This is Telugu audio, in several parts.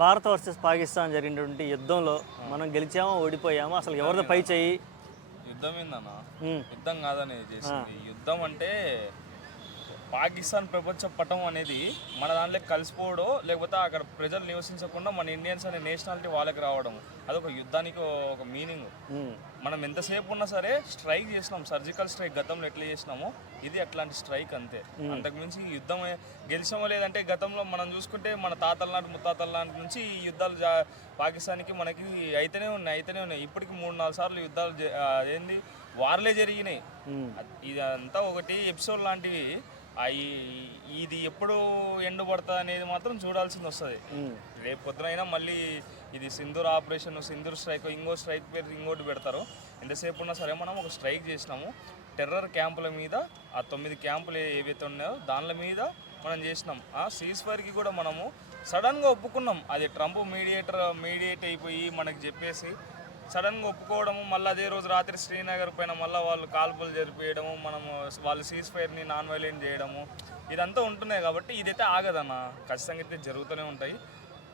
భారత్ వర్సెస్ పాకిస్తాన్ జరిగినటువంటి యుద్ధంలో మనం గెలిచామో ఓడిపోయామో అసలు ఎవరిదో పై చేయి? యుద్ధం ఏందన్నా? యుద్ధం కాదని చేసింది. యుద్ధం అంటే పాకిస్తాన్ ప్రపంచ పటం అనేది మన దాంట్లో కలిసిపోవడో లేకపోతే అక్కడ ప్రజలు నివసించకుండా మన ఇండియన్స్ అనే నేషనాలిటీ వాళ్ళకి రావడం, అదొక యుద్ధానికి ఒక మీనింగ్. మనం ఎంతసేపు ఉన్నా సరే స్ట్రైక్ చేసినాం, సర్జికల్ స్ట్రైక్ గతంలో ఎట్లా చేసినామో ఇది అట్లాంటి స్ట్రైక్ అంతే. అంతకుమించి యుద్ధం గెలిచామో లేదంటే గతంలో మనం చూసుకుంటే మన తాతల నాటి ముత్తాతల నాటి నుంచి ఈ యుద్ధాలు పాకిస్తాన్కి మనకి అయితేనే ఉన్నాయి. ఇప్పటికి 3-4 సార్లు యుద్ధాలు ఏంది వార్లే జరిగినాయి. ఇదంతా ఒకటి ఎపిసోడ్ లాంటివి. ఇది ఎప్పుడు ఎండుపడుతుంది అనేది మాత్రం చూడాల్సింది వస్తుంది. రేపు పొద్దునైనా మళ్ళీ ఇది సింధూర్ ఆపరేషన్, సింధూర్ స్ట్రైక్, ఇంకో స్ట్రైక్ పేరు ఇంకోటి పెడతారు. ఎంతసేపు ఉన్నా సరే మనం ఒక స్ట్రైక్ చేసినాము టెర్రర్ క్యాంపుల మీద. ఆ 9 క్యాంపులు ఏవైతే ఉన్నాయో దానిల మీద మనం చేసినాం. ఆ సీజ్ ఫైర్కి కూడా మనము సడన్గా ఒప్పుకున్నాం. అది ట్రంప్ మీడియేట్ అయిపోయి మనకి చెప్పేసి సడన్గా ఒప్పుకోవడము, మళ్ళీ అదే రోజు రాత్రి శ్రీనగర్ పైన మళ్ళీ వాళ్ళు కాల్పులు జరిపేయడము, మనము వాళ్ళు సీజ్ ఫైర్ని నాన్ వైలెంట్ చేయడము, ఇదంతా ఉంటున్నాయి. కాబట్టి ఇదైతే ఆగదన్న, ఖచ్చితంగా అయితే జరుగుతూనే ఉంటాయి.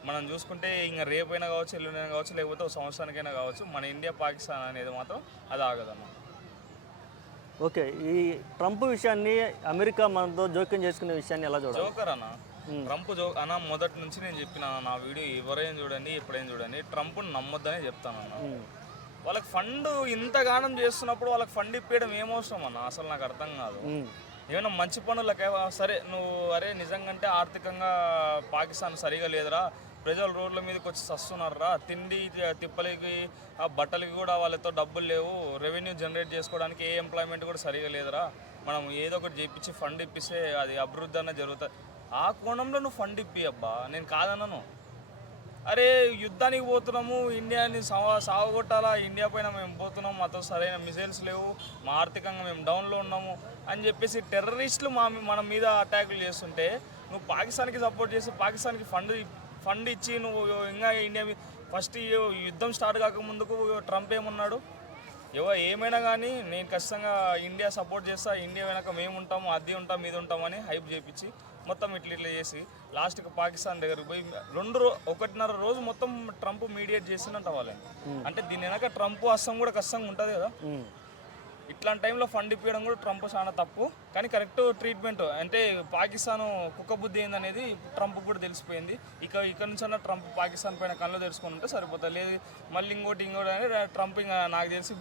మనం చూసుకుంటే ఇంకా రేపైనా కావచ్చు, ఎల్లుండైనా కావచ్చు, లేకపోతే ఒక సంవత్సరానికైనా కావచ్చు, మన ఇండియా పాకిస్తాన్ అనేది మాత్రం అది ఆగదన్న. ఓకే, ఈ ట్రంప్ విషయాన్ని అమెరికా మనతో జోక్యం చేసుకునే విషయాన్ని ఎలా చూడాలి? జోకర్ అన్న, ట్రంప్ అన్న మొదటి నుంచి నేను చెప్పిన నా వీడియో ఎవరైనా చూడండి, ఎప్పుడైనా చూడండి, ట్రంప్ని నమ్మొద్దనే చెప్తానన్న. వాళ్ళకి ఫండ్ ఇంతగానం చేస్తున్నప్పుడు వాళ్ళకి ఫండ్ ఇప్పేయడం ఏమవసరం అన్న? అసలు నాకు అర్థం కాదు. ఏమైనా మంచి పనులకే సరే, నువ్వు అరే నిజంగా ఆర్థికంగా పాకిస్తాన్ సరిగా లేదురా, ప్రజలు రోడ్ల మీదకి వచ్చి వస్తున్నారా, తిండి తిప్పలకి బట్టలకి కూడా వాళ్ళతో డబ్బులు లేవు, రెవెన్యూ జనరేట్ చేసుకోవడానికి ఏ ఎంప్లాయ్మెంట్ కూడా సరిగా లేదురా, మనం ఏదో ఒకటి చేయించి ఫండ్ ఇప్పిస్తే అది అభివృద్ధి అన్న జరుగుతుంది. ఆ కోణంలో నువ్వు ఫండ్ ఇప్పి అబ్బా, నేను కాదన్నాను. అరే యుద్ధానికి పోతున్నాము, ఇండియాని సావగొట్టాలా, ఇండియా పైన మేము పోతున్నాము, మాతో సరైన మిసైల్స్ లేవు, మా ఆర్థికంగా మేము డౌన్లో ఉన్నాము అని చెప్పేసి టెర్రరిస్టులు మన మీద అటాకులు చేస్తుంటే నువ్వు పాకిస్తాన్కి సపోర్ట్ చేసి పాకిస్తాన్కి ఫండ్ ఇచ్చి నువ్వు ఇంకా ఇండియా ఫస్ట్ యుద్ధం స్టార్ట్ కాకముందుకు ట్రంప్ ఏమన్నాడు? ఏమైనా కానీ నేను ఖచ్చితంగా ఇండియా సపోర్ట్ చేస్తా, ఇండియా వెనక మేము ఉంటాము, అది ఉంటాం, ఇది ఉంటామని హైప్ చేయించి మొత్తం ఇట్లా చేసి లాస్ట్కి పాకిస్తాన్ దగ్గరికి పోయి 1.5 రోజు మొత్తం ట్రంప్ మీడియేట్ చేసినట్టు వాళ్ళని. అంటే దీని వెనక ట్రంప్ అస్సం కూడా కష్టంగా ఉంటుంది కదా. ఇట్లాంటి టైంలో ఫండ్ ఇప్పించడం కూడా ట్రంప్ చాలా తప్పు. కానీ కరెక్ట్ ట్రీట్మెంట్ అంటే పాకిస్తాన్ కుక్క బుద్ధి ఏందనేది ట్రంప్ కూడా తెలిసిపోయింది. ఇక్కడ నుంచి అన్న ట్రంప్ పాకిస్తాన్ పైన కళ్ళు తెరుచుకొని ఉంటే సరిపోతుంది. లేదు మళ్ళీ ఇంకోటి అనేది ట్రంప్ ఇంకా నాకు తెలిసి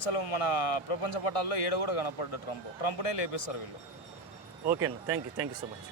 అసలు మన ప్రపంచ పటాల్లో ఏడ కూడా కనపడ్డా ట్రంప్నే లేపేస్తారు వీళ్ళు. ఓకే అన్న, థ్యాంక్ యూ సో మచ్.